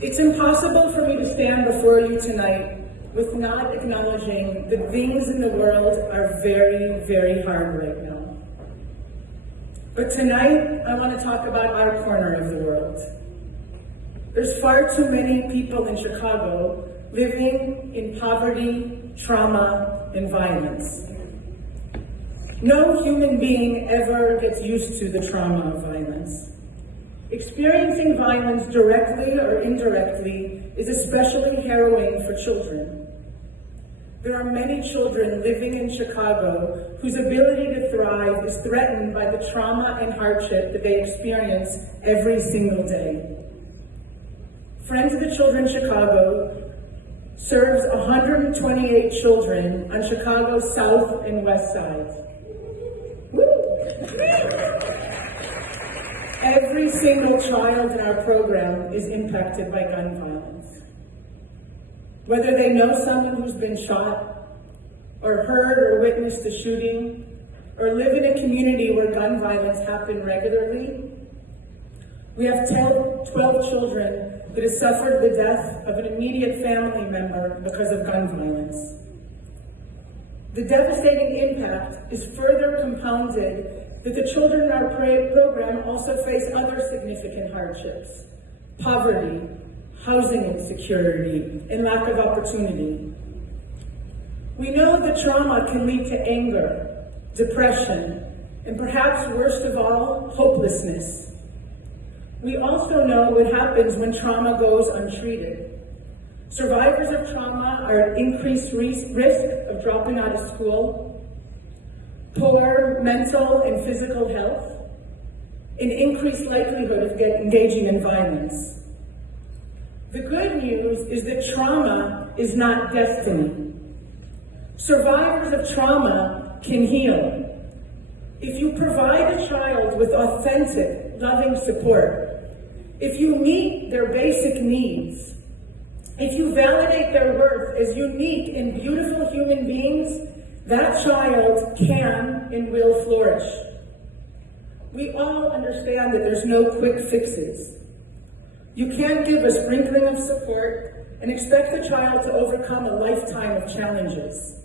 It's impossible for me to stand before you tonight with not acknowledging that things in the world are very, very hard right now. But tonight, I want to talk about our corner of the world. There's far too many people in Chicago living in poverty, trauma, and violence. No human being ever gets used to the trauma of violence. Experiencing violence directly or indirectly is especially harrowing for children. There are many children living in Chicago whose ability to thrive is threatened by the trauma and hardship that they experience every single day. Friends of the Children Chicago serves 128 children on Chicago's south and west sides. Every single child in our program is impacted by gun violence. Whether they know someone who's been shot, or heard or witnessed a shooting, or live in a community where gun violence happens regularly, we have 12 children that have suffered the death of an immediate family member because of gun violence. The devastating impact is further compounded that the children in our program also face other significant hardships: poverty, housing insecurity, and lack of opportunity. We know that trauma can lead to anger, depression, and perhaps worst of all, hopelessness. We also know what happens when trauma goes untreated. Survivors of trauma are at increased risk of dropping out of school, poor mental and physical health, an increased likelihood of engaging in violence. The good news is that trauma is not destiny. Survivors of trauma can heal. If you provide a child with authentic, loving support, if you meet their basic needs, if you validate their worth as unique and beautiful human beings, that child can and will flourish. We all understand that there's no quick fixes. You can't give a sprinkling of support and expect the child to overcome a lifetime of challenges.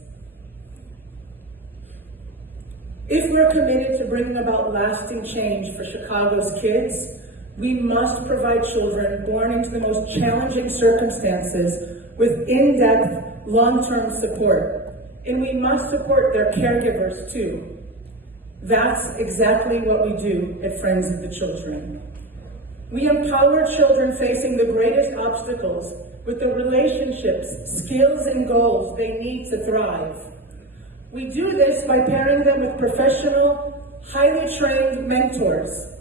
If we're committed to bringing about lasting change for Chicago's kids, we must provide children born into the most challenging circumstances with in-depth, long-term support. And we must support their caregivers too. That's exactly what we do at Friends of the Children. We empower children facing the greatest obstacles with the relationships, skills, and goals they need to thrive. We do this by pairing them with professional, highly trained mentors.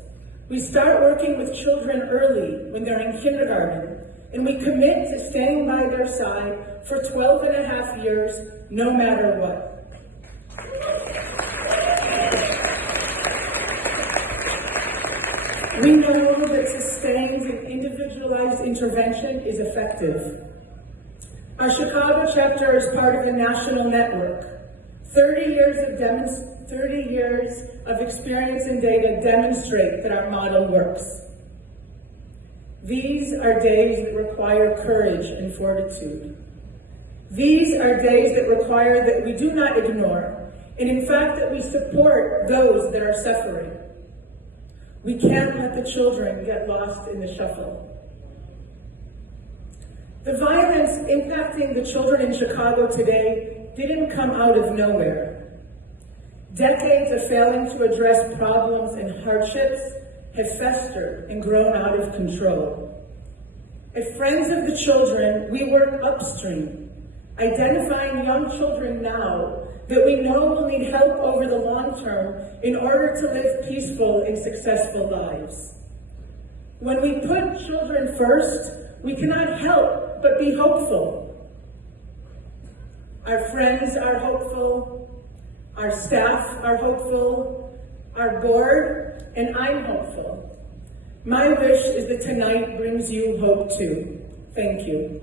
We start working with children early when they're in kindergarten, and we commit to staying by their side for 12 and a half years, no matter what. We know that sustained and individualized intervention is effective. Our Chicago chapter is part of a national network. 30 years of experience and data demonstrate that our model works. These are days that require courage and fortitude. These are days that require that we do not ignore, and in fact that we support those that are suffering. We can't let the children get lost in the shuffle. The violence impacting the children in Chicago today didn't come out of nowhere. Decades of failing to address problems and hardships have festered and grown out of control. At Friends of the Children, we work upstream, identifying young children now that we know will need help over the long term in order to live peaceful and successful lives. When we put children first, we cannot help but be hopeful. Our friends are hopeful, our staff are hopeful, our board, and I'm hopeful. My wish is that tonight brings you hope too. Thank you.